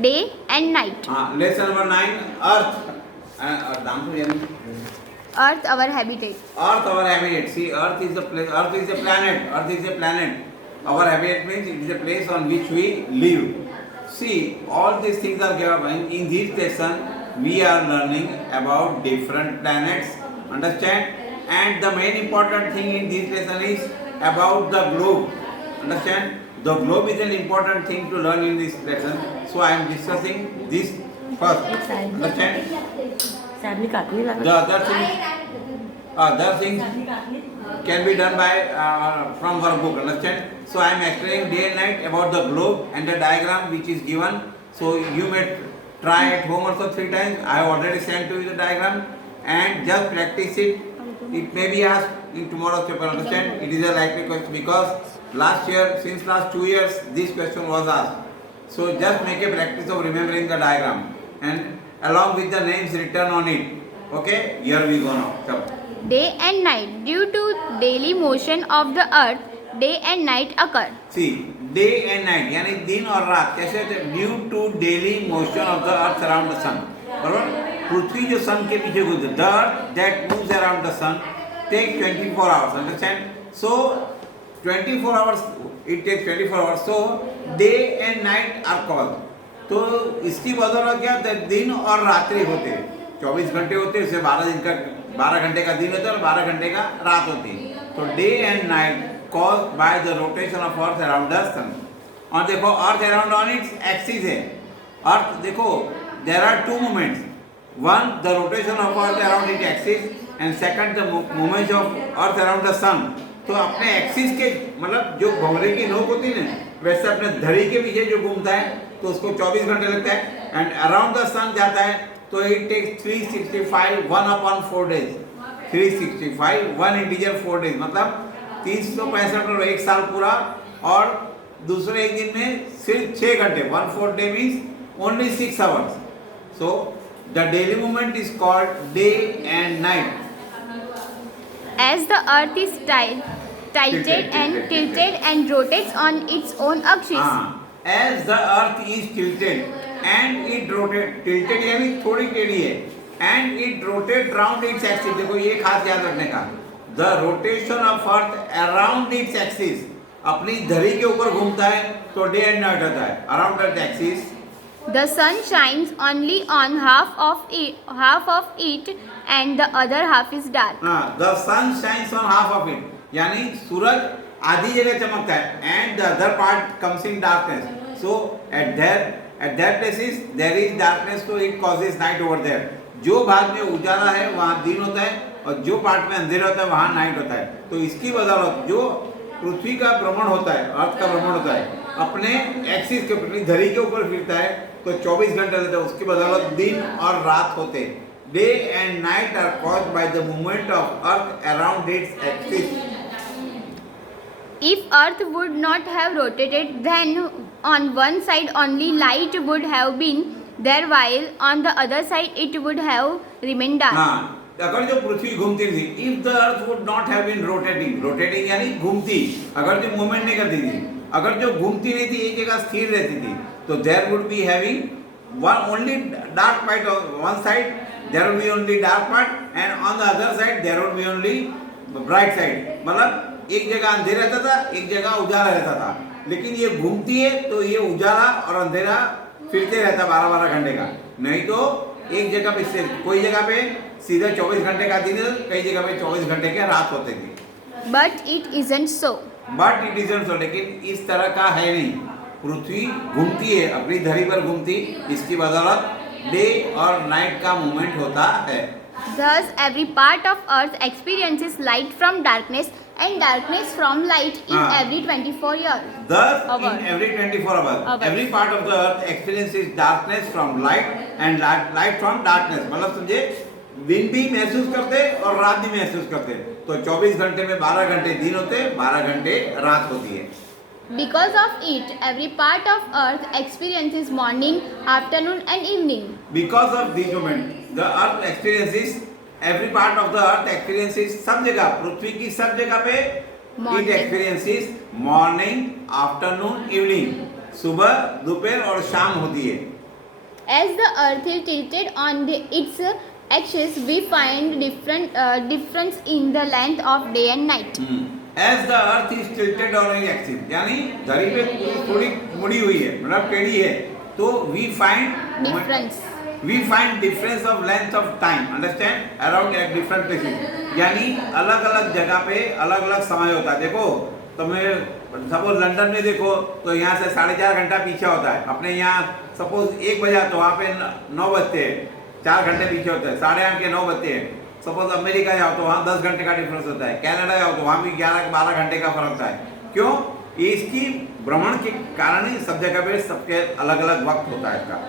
day and night. Lesson number 9, Earth. Earth our habitat. Earth our habitat. See, Earth is a Earth is a planet. Earth is a planet. Our habitat means it is a place on which we live. See, all these things are given in this lesson. We are learning about different planets. Understand? And the main important thing in this lesson is about the globe. Understand? The globe is an important thing to learn in this lesson. So I am discussing this first. Understand? The other things can be done by from workbook. Understand? So I am explaining day and night about the globe and the diagram which is given. So you may try at home also 3 times. I have already sent to you the diagram and just practice it. It may be asked in tomorrow's paper. Understand? It is a likely question because last year, since last 2 years, this question was asked. So just make a practice of remembering the diagram and along with the names written on it. Okay? Here we go now. So, Day and night. Due to daily motion of the earth, day and night occur. see, day and night यानी दिन और रात कैसे होते हैं? Due to daily motion of the earth around the sun. बराबर? पृथ्वी जो सन के पीछे घूमती है, the earth that moves around the sun takes 24 hours. Understand? So 24 hours, it takes 24 hours. So day and night are called. तो इसकी बदौलत क्या होता है? दिन और रात्रि होते हैं. 24 घंटे होते हैं, इससे 12 घंटे का दिन होता है और 12 घंटे का रात होती है. तो day and night caused by the rotation of earth around the sun. और देखो earth around on its axis है. earth देखो there are 2 movements. One, the rotation of earth around its axis and second the movement of earth around the sun. तो अपने axis के मतलब जो भंवरे की नोक होती है ना, वैसे अपने धरी के पीछे जो घूमता है तो उसको 24 घंटे लगता है एंड अराउंड द सन जाता है तो it takes 365 1/4 days. 365 1 integer 4 days मतलब 365 और 1 साल पूरा और दूसरे एक दिन में सिर्फ 6 घंटे 1/4 day means only 6 hours. So the daily movement is called day and night. As the earth is tilted and rotates on its own axis. As the earth is tilted and it rotates, tilted यानी थोड़ी टेढ़ी है and it rotates round its axis. देखो ये खास याद रखने का, the rotation of earth around its axis अपनी धरी के ऊपर घूमता है तो डे एंड नाइट होता है around that axis. The sun shines only on half of it and the other half is dark. The sun shines on half of it यानी सूरज आधी जगह चमकता है and the other part comes in darkness. So at that places there is darkness so it causes night over there. जो भाग में उजाला है वहाँ दिन होता है और जो पार्ट में अंधेरा होता है वहाँ नाइट होता है. तो इसकी बदौलत जो पृथ्वी का भ्रमण होता है, अर्थ का भ्रमण होता है, अपने एक्सिस के अपनी धरी के ऊपर फिरता है तो 24 घंटे रहता है. उसकी बदौलत दिन और रात होते हैं. Day and night are caused by the movement of earth around its axis. If earth would not have rotated, then on one side only light would have been there while on the other side it would have remained dark. हाँ, अगर जो पृथ्वी घूमती थी, if the earth would not have been rotating यानी घूमती, अगर जो movement नहीं करती थी, अगर जो घूमती नहीं थी एक जगह स्थिर रहती थी, तो there would be having only dark part on one side, there would be only dark part and on the other side there would be only bright side. मतलब एक जगह अंधेरा रहता था, एक जगह उजाला रहता था. लेकिन ये घूमती है तो ये उजाला और अंधेरा फिरते रहता 12-12 घंटे का. नहीं तो एक जगह पे कोई जगह पे सीधा 24 घंटे का दिन, कई जगह पे 24 घंटे के रात होते थे. But it isn't so. But it isn't so, लेकिन इस तरह का है नहीं. पृथ्वी घूमती है, अपनी धरी पर घूमती, इसकी बदौलत डे और नाइट का मूवमेंट होता है. Thus every part of earth experiences light from darkness and darkness from light in every 24 years. Thus Hour. in every 24 hours, every part of the earth experiences darkness from light and light from darkness. मतलब समझे दिन भी महसूस करते और रात भी महसूस करते. तो 24 घंटे में 12 घंटे दिन होते, 12 घंटे रात होती है. Because of it, every part of earth experiences morning, afternoon and evening. Because of this moment, the earth experiences, every part of the earth experiences, सब जगह पृथ्वी की सब जगह पे it experiences morning, afternoon, evening. सुबह, दोपहर और शाम होती है. As the Earth is tilted on its axis, we find difference in the length of day and night. As the earth is tilted on its axis, यानी धरती पे थोड़ी मुड़ी हुई है, मतलब टेढ़ी है, तो we find difference of length of time, understand, around at different places. यानी अलग अलग जगह पे अलग अलग समय होता है. देखो तुम्हें सपोज लंदन में देखो तो यहाँ से 4.5 घंटा पीछे होता है. अपने यहाँ सपोज 1 बजा तो वहाँ पे 9 बजते हैं, 4 घंटे पीछे होता है. 8:30 के 9 बजते हैं. सपोज अमेरिका जाओ तो वहाँ 10 घंटे का डिफरेंस होता है. कनाडा जाओ तो वहाँ भी 11-12 घंटे का फर्क होता है. क्यों? इसकी भ्रमण के कारण ही सब जगह पे सबके अलग अलग वक्त होता है इसका.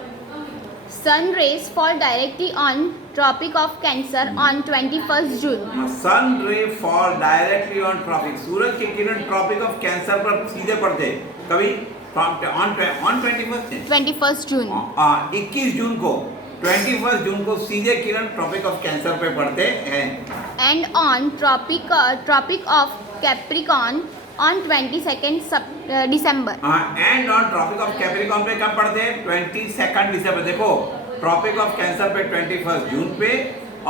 Sun rays fall directly on Tropic of Cancer on 21st June. सन रे फॉल डायरेक्टली ऑन ट्रॉपिक. सूरज के किरण ट्रॉपिक ऑफ कैंसर पर सीधे पड़ते हैं. कभी ऑन 21st June. 21 जून को 21 जून को सीधे किरण ट्रॉपिक ऑफ कैंसर पे पड़ते हैं. And on Tropic of Capricorn on 22nd December. And on tropic of Capricorn पे कब पड़ते हैं? 22 दिसंबर. देखो ट्रॉपिक ऑफ कैंसर पे 21 जून पे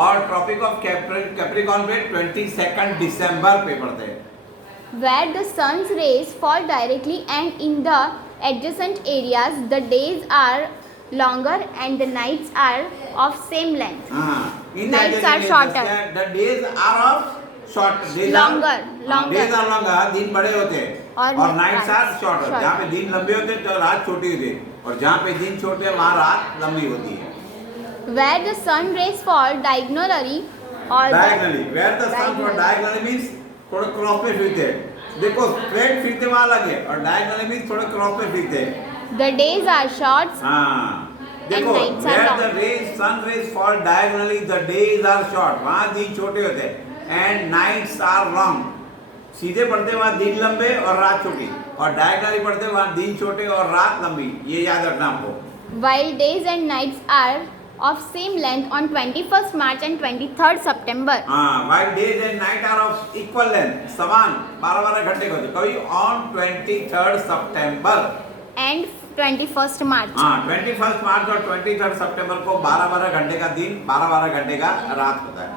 और ट्रॉपिक ऑफ कैप्रिकॉर्न पे 22 दिसंबर पे पड़ते हैं. Where the sun's rays fall directly and in the adjacent areas, the days are longer and the nights are of same length. Nights are shorter. The days are of short. Longer. Days are longer. दिन बड़े होते हैं और nights are shorter. जहाँ पे दिन लंबे होते हैं तो रात छोटी होती है और जहाँ पे दिन छोटे हैं वहाँ रात लंबी होती है. Where the sun rays fall diagonally or where the sun falls diagonally means थोड़े क्रॉस पे फिरते हैं. देखो स्ट्रेट फिरते वहाँ अलग है और diagonally means थोड़े क्रॉस पे फिरते हैं. the days are short देखो nights are where the long. sun rays fall diagonally the days are short. वहाँ दिन छोटे होते हैं and nights are long. सीधे पढ़ते वहाँ दिन लंबे और रात छोटी और डायगोनली पढ़ते वहाँ दिन छोटे और रात लंबी. ये याद रखना आपको. while days and nights are of same length on 21st March and 23rd September. while days and night are of equal length, समान 12-12 घंटे के होते. कभी on 23rd September and 21st March. 21st मार्च और 23rd सितंबर को 12-12 घंटे का दिन 12-12 घंटे का रात होता है.